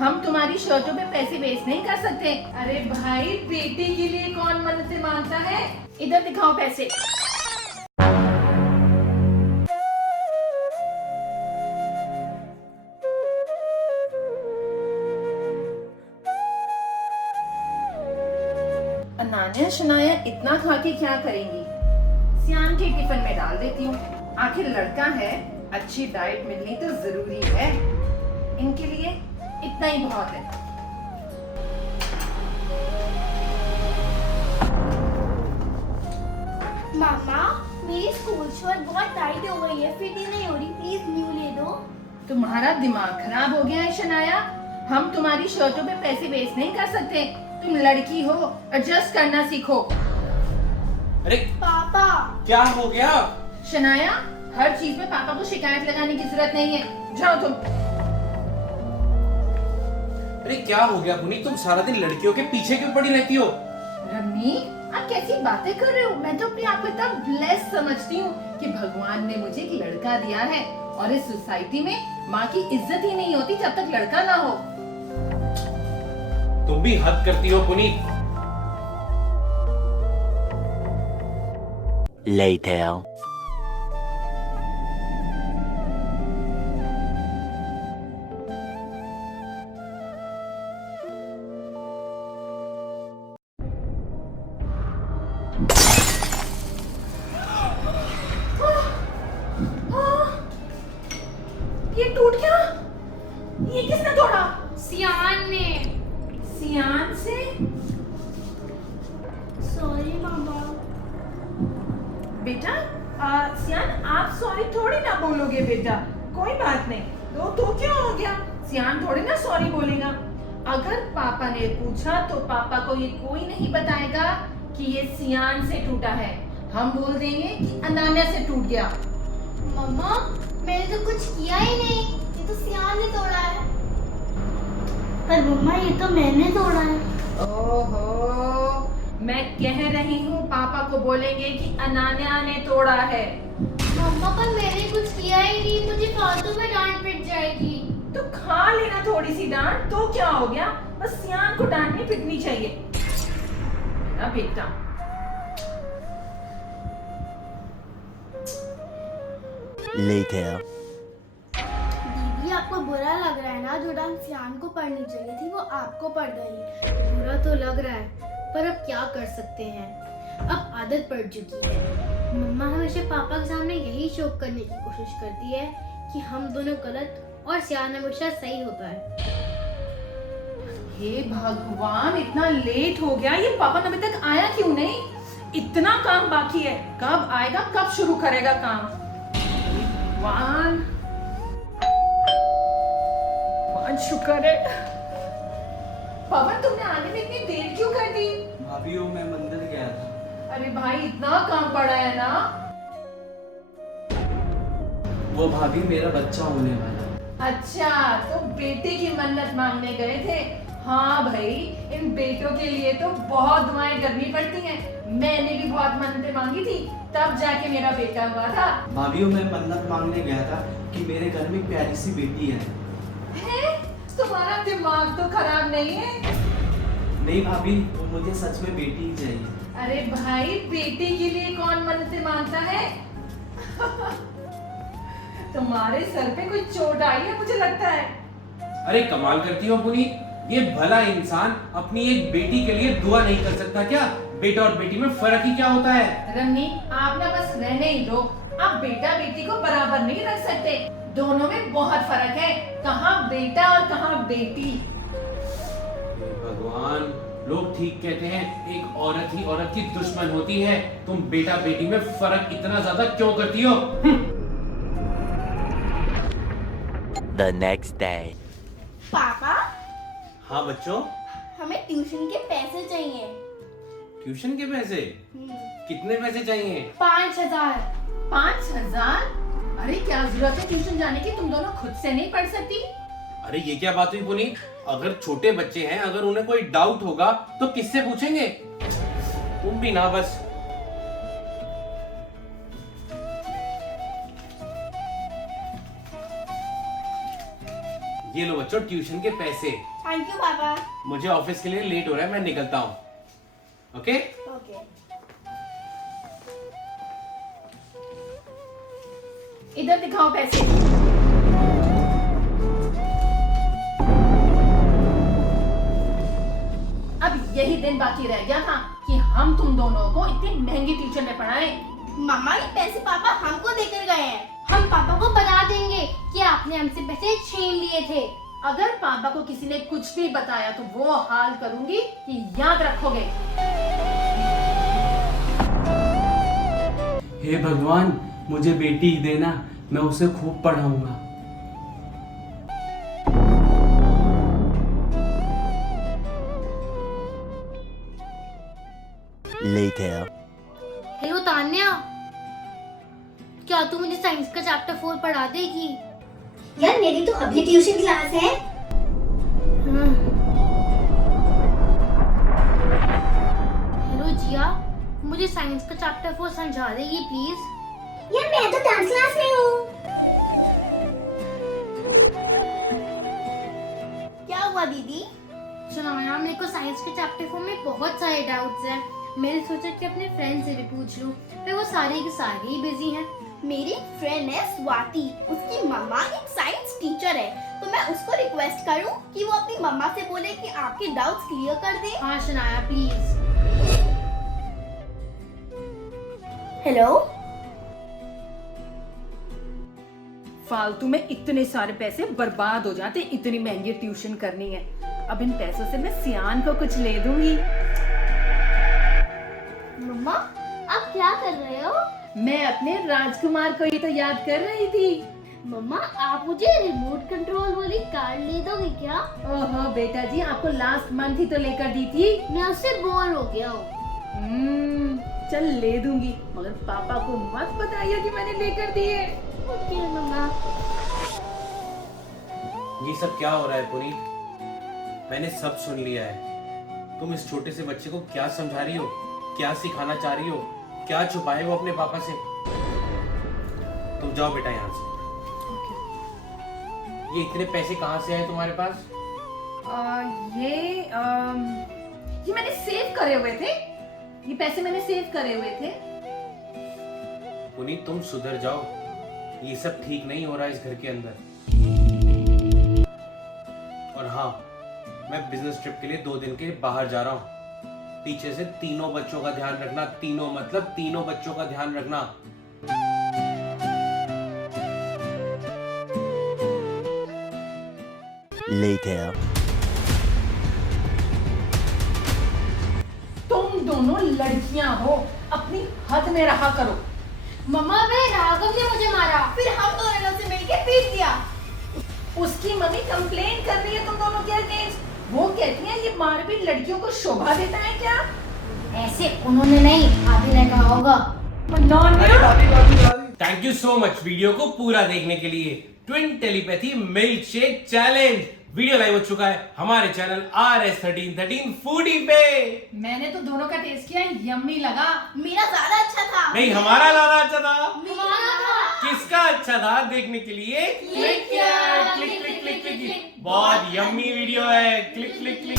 हम तुम्हारी शर्टों पे पैसे वेस्ट नहीं कर सकते। अरे भाई, बेटी के लिए कौन मन्नतें मांगता है? इधर दिखाओ पैसे। अनान्या शनाया इतना खा के क्या करेंगी? सियान के टिफिन में डाल देती हूँ। आखिर लड़का है, अच्छी डाइट मिलनी तो जरूरी है। इनके लिए इतना ही बहुत है। मामा, मेरी स्कूल शर्ट बहुत टाइट हो गई है, फिटिंग नहीं हो रही, प्लीज न्यू ले दो। तुम्हारा दिमाग खराब हो गया है शनाया। हम तुम्हारी शर्टों पे पैसे वेस्ट नहीं कर सकते। तुम लड़की हो, एडजस्ट करना सीखो। अरे पापा, क्या हो गया? शनाया, हर चीज में पापा को शिकायत लगाने की जरूरत नहीं है। जाओ तुम। अरे क्या हो गया पुनीत, तुम सारा दिन लड़कियों के पीछे क्यों पड़ी रहती हो? रम्मी, आप कैसी बातें कर रहे हो? मैं तो अपने आप को इतना ब्लेस्ड समझती हूँ कि भगवान ने मुझे एक लड़का दिया है। और इस सोसाइटी में माँ की इज्जत ही नहीं होती जब तक लड़का ना हो। तुम भी हद करती हो पुनीत। Later. ये टूट गया। ये किसने तोड़ा? सियान ने। सियान से? सॉरी मामा। बेटा, सियान, आप सॉरी थोड़ी ना बोलोगे बेटा। कोई बात नहीं, तो क्या हो गया? सियान थोड़ी ना सॉरी बोलेगा। अगर पापा ने पूछा तो पापा को ये कोई नहीं बताएगा कि ये सियान से टूटा है। हम बोल देंगे कि अनान्या से टूट गया। मम्मा, मैंने तो कुछ किया ही नहीं, ये तो सियान ने तोड़ा है। पर मम्मा, ये तो मैंने तोड़ा है। ओहो, मैं कह रही हूँ पापा को बोलेंगे कि अनान्या ने तोड़ा है। मम्मा, पर मैंने कुछ किया ही नहीं, मुझे फालतू में डांट पिट जाएगी। तो खा लेना थोड़ी सी डांट, तो क्या हो गया? बस सियान को डांटनी पिटनी चाहिए। बेटा बेटा। Later. दीदी, आपको बुरा लग रहा है ना? जो डांट सियान को पढ़नी चाहिए थी वो आपको पड़ गई। बुरा तो लग रहा है, पर अब क्या कर सकते हैं, अब आदत पड़ चुकी है। मम्मा हमेशा पापा के सामने यही शो करने की कोशिश करती है कि हम दोनों गलत और सियान हमेशा सही होता है। हे भगवान, इतना लेट हो गया। ये पापा अभी तक आया क्यों नहीं? इतना काम बाकी है। कब आएगा, कब शुरू करेगा काम? भगवान, भगवान शुक्र है। पवन, तुमने आने में इतनी देर क्यों कर दी? भाभी वो मैं मंदिर गया था। अरे भाई, इतना काम पड़ा है ना। वो भाभी मेरा बच्चा होने वाला है। अच्छा, तो बेटे की मन्नत मांगने गए थे। हाँ भाई, इन बेटों के लिए तो बहुत दुआएं करनी पड़ती हैं। मैंने भी बहुत मन्नतें मांगी थी, तब जाके मेरा बेटा हुआ था। भाभी वो मैं मन्नत मांगने गया था कि मेरे घर में एक प्यारी सी बेटी है। है? तुम्हारा दिमाग तो खराब नहीं है? नहीं भाभी, वो मुझे सच में बेटी ही चाहिए। अरे भाई, बेटे के लिए कौन मन्नतें मांगता है? तुम्हारे सर पे कोई चोट आई है मुझे लगता है। अरे कमाल करती हो पुनीत, ये भला इंसान अपनी एक बेटी के लिए दुआ नहीं कर सकता क्या? बेटा और बेटी में फर्क ही क्या होता है? रमनी, आप ना बस रहने ही दो। आप बेटा बेटी को बराबर नहीं रख सकते। दोनों में बहुत फर्क है। कहाँ बेटा और कहाँ बेटी। हे भगवान, लोग ठीक कहते हैं, एक औरत ही औरत की दुश्मन होती है। तुम बेटा बेटी में फर्क इतना ज्यादा क्यों करती हो? The next day. पापा, हाँ बच्चों, हमें ट्यूशन के पैसे चाहिए। ट्यूशन के पैसे? कितने पैसे चाहिए? 5,000। 5,000? अरे क्या जरूरत है ट्यूशन जाने की? तुम दोनों खुद से नहीं पढ़ सकती? अरे ये क्या बात हुई पुनीत? अगर छोटे बच्चे हैं, अगर उन्हें कोई डाउट होगा तो किससे पूछेंगे? तुम भी ना बस। ये लो बच्चों ट्यूशन के पैसे। थैंक यू पापा। मुझे ऑफिस के लिए लेट हो रहा है, मैं निकलता हूँ। ओके? ओके। इधर दिखाओ पैसे। अब यही दिन बाकी रह गया था कि हम तुम दोनों को इतनी महंगी ट्यूशन में पढ़ाएं। मम्मा ये पैसे पापा हमको देकर गए हैं। हम पापा को बता देंगे कि आपने हमसे पैसे छीन लिए थे। अगर पापा को किसी ने कुछ भी बताया तो वो हाल करूंगी कि याद रखोगे। हे भगवान, मुझे बेटी देना, मैं उसे खूब पढ़ाऊंगा। Later. हेलो तान्या, क्या तू मुझे साइंस का चैप्टर 4 पढ़ा देगी? यार मेरी तो अभी ट्यूशन क्लास है। हेलो जिया, मुझे साइंस का चैप्टर 4 समझा देगी प्लीज? यार मैं तो डांस क्लास में हूँ। क्या हुआ दीदी? सुनो यार, मेरे को साइंस के चैप्टर 4 में बहुत सारे डाउट्स हैं। मैंने सोचा कि अपने फ्रेंड से भी पूछ लूं, पर वो सारे के सारे ही बिजी हैं। मेरी फ्रेंड है स्वाति, उसकी मम्मा एक साइंस टीचर है, तो मैं उसको रिक्वेस्ट करूँ कि वो अपनी मम्मा से बोले कि आपके डाउट्स क्लियर कर दे। हाँ शनाया प्लीज। हेलो। फालतू में इतने सारे पैसे बर्बाद हो जाते, इतनी महंगी ट्यूशन करनी है। अब इन पैसों से मैं सियान को कुछ ले दूंगी। मम्मा आप क्या कर रहे हो? मैं अपने राजकुमार को ही तो याद कर रही थी। मम्मा आप मुझे रिमोट कंट्रोल वाली कार ले दोगे क्या? ओहो बेटा जी, आपको लास्ट मंथ ही तो लेकर दी थी। मैं उससे बोर हो गया हूँ। चल ले दूंगी, मगर पापा को मत बताइए कि मैंने लेकर दी है। ओके मम्मा। ये सब क्या हो रहा है पुनीत? मैंने सब सुन लिया है। तुम इस छोटे से बच्चे को क्या समझा रही हो, क्या सिखाना चाह रही हो, क्या छुपाए वो अपने पापा से? तुम जाओ बेटा यहाँ से। ये इतने पैसे कहाँ से आए तुम्हारे पास? ये मैंने सेव करे हुए थे। ये पैसे मैंने सेव करे हुए थे। पुनीत तुम सुधर जाओ, ये सब ठीक नहीं हो रहा है इस घर के अंदर। और हाँ, मैं बिजनेस ट्रिप के लिए 2 दिन के लिए बाहर जा रहा हूँ। पीछे से तीनों बच्चों का ध्यान रखना, तीनों मतलब तीनों बच्चों का ध्यान रखना। Later. तुम दोनों लड़कियां हो, अपनी हद में रहा करो। मम्मा वे राघव ने मुझे मारा। फिर हम दोनों से मिलकर पीट दिया। उसकी मम्मी कंप्लेन कर रही है तुम दोनों के अगेंस्ट। वो कहती है ये मारपीट लड़कियों को शोभा देता है क्या? ऐसे उन्होंने नहीं, आदि ने कहा होगा। Thank you so much video को पूरा देखने के लिए। Twin telepathy milk shake challenge video live हो चुका है हमारे चैनल RS1313 फूडी पे। मैंने तो दोनों का टेस्ट किया, यम्मी लगा। मेरा ज्यादा अच्छा था। नहीं, हमारा ज्यादा अच्छा था। हमारा था। किसका अच्छा था देखने के लिए क्लिक किया, क्लिक क्लिक क्लिक क्लिक। बहुत यम्मी वीडियो है, क्लिक क्लिक क्लिक।